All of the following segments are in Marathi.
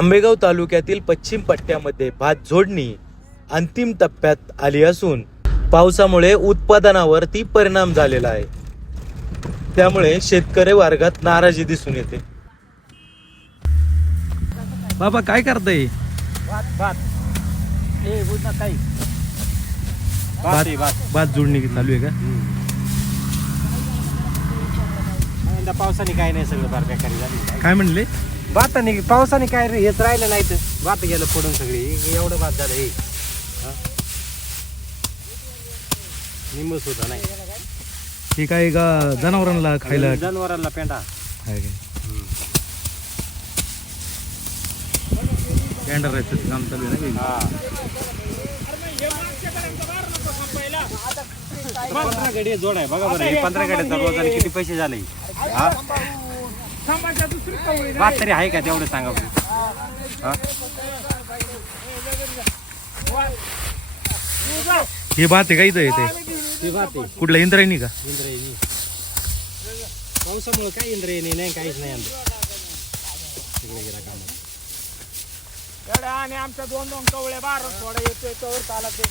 आंबेगाव तालुक्यातील पश्चिम पट्ट्यामध्ये भात जोडणी अंतिम टप्प्यात आली असून पावसामुळे उत्पादनावरती परिणाम झालेला आहे. त्यामुळे शेतकरी वर्गात नाराजी दिसून येते. बाबा काय करताय? भात जोडणी चालू आहे का? पावसाने काय नाही, सगळं फार बेकारी झाली. काय म्हणले? भाताने पावसाने काय रे, हेच राहिलं नाही तर भात गेलं फोडून सगळी. एवढं भात झालं हे निंबूस होता नाही. हे काय का जनावरांना खायला? जनावरांना पेंडा आहे काय? पेंढराचं काम चालू आहे ना. 15 गाडी जोड आहे बघा बरं. 15 गाड्याचा रोजाने किती पैसे झाले? भात तरी आहे का तेवढं सांगा बरं. हे भात आहे काहीच आहे ते? कुठला इंद्रायणी का? इंद्रायणी. पावसामुळे काय इंद्रायणी नाही, काहीच नाही आणलं. आणि आमच्या 2-2 कवळे 12 थोडा येतोय तवर चाला ते.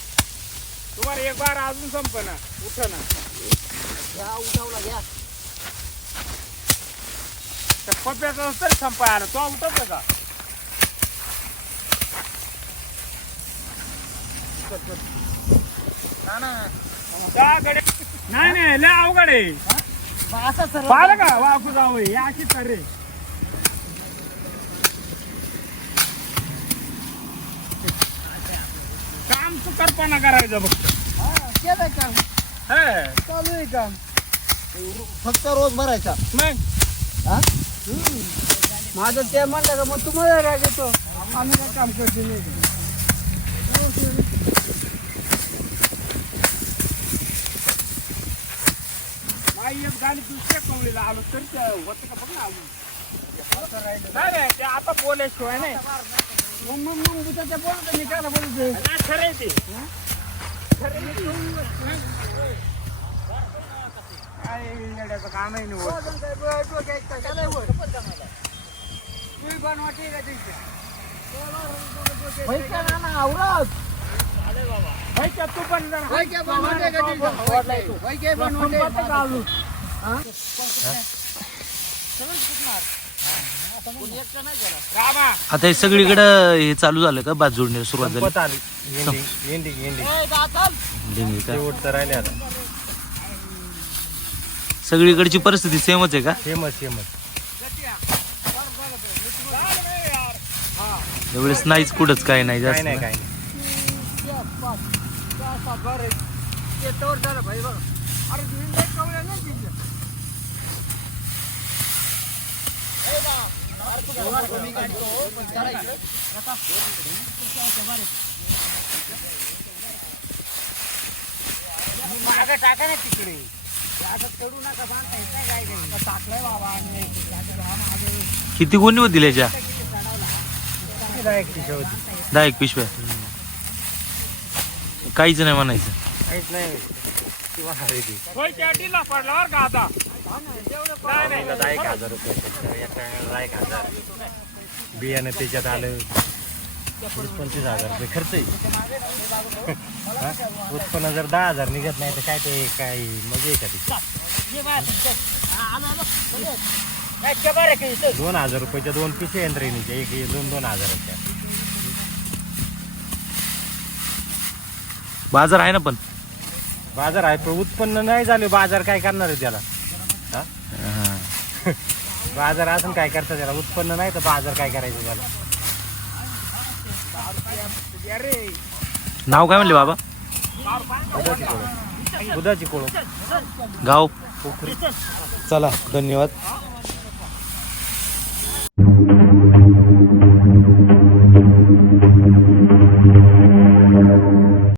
तुम्हाला एक बार अजून संपना उठ ना. घ्या उठावला घ्या. त्या पप्प्याचा तरी संपाय आला. तो उठत का? नाही नाही, लय अवघड आहे. पाहिलं का वाकू जाऊ या अशी कर रे. काम तू करपणा करायचं बघ. केलं काम, चालू आहे काम. फक्त रोज भरायचा. मग माझं ते म्हणलं का मग तुम्हाला राग येतो. आम्ही काय काम करतो नाही. बाई एक गाडी दुसऱ्या कवळीला आलो तर होतं का बघ ना अजून. नाही नाही, ते आता बोलायशिवाय नाही. मग त्या बोलतो मी त्याला बोलतो. खरं आहे ते. काय येड्याचं काम आहे निवड. तू पण आता हे सगळीकडे हे चालू झालं का? भात जोडण्याला सुरुवात झाली? डेंगी का? उठतं राहिले आता. सगळीकडची परिस्थिती सेमच आहे का? फेमस एवढेच नाहीच कुठंच काय नाही काय जास्त नाही ना? काय नाही. टाका ना तिकडे. चढू नका टाकलंय बाबा. किती गुन्हे होतील याच्या? 10 पिशव्या. काहीच नाही म्हणायचं. काहीच नाही. किंवा हवे ती डीला पडल्यावर का आता? नाही 10,000 रुपये. 10,000 बियाणं त्याच्यात आलं 25,000 रुपये खर्च आहे. उत्पन्न जर 10,000 निघत नाही तर काय ते काय मजा आहे का तिथे? 2,000 रुपयाच्या 2 पिशे यंत्रणीच्या, एक 2,000च्या. बाजार आहे ना, पण बाजार आहे पण उत्पन्न नाही झाले. बाजार काय करणार आहे त्याला? बाजार असून काय करता त्याला? उत्पन्न नाही तर बाजार काय करायचं त्याला? नाव काय म्हणले बाबा? दुधाची कोळं. गाव पोखरी. चला, धन्यवाद.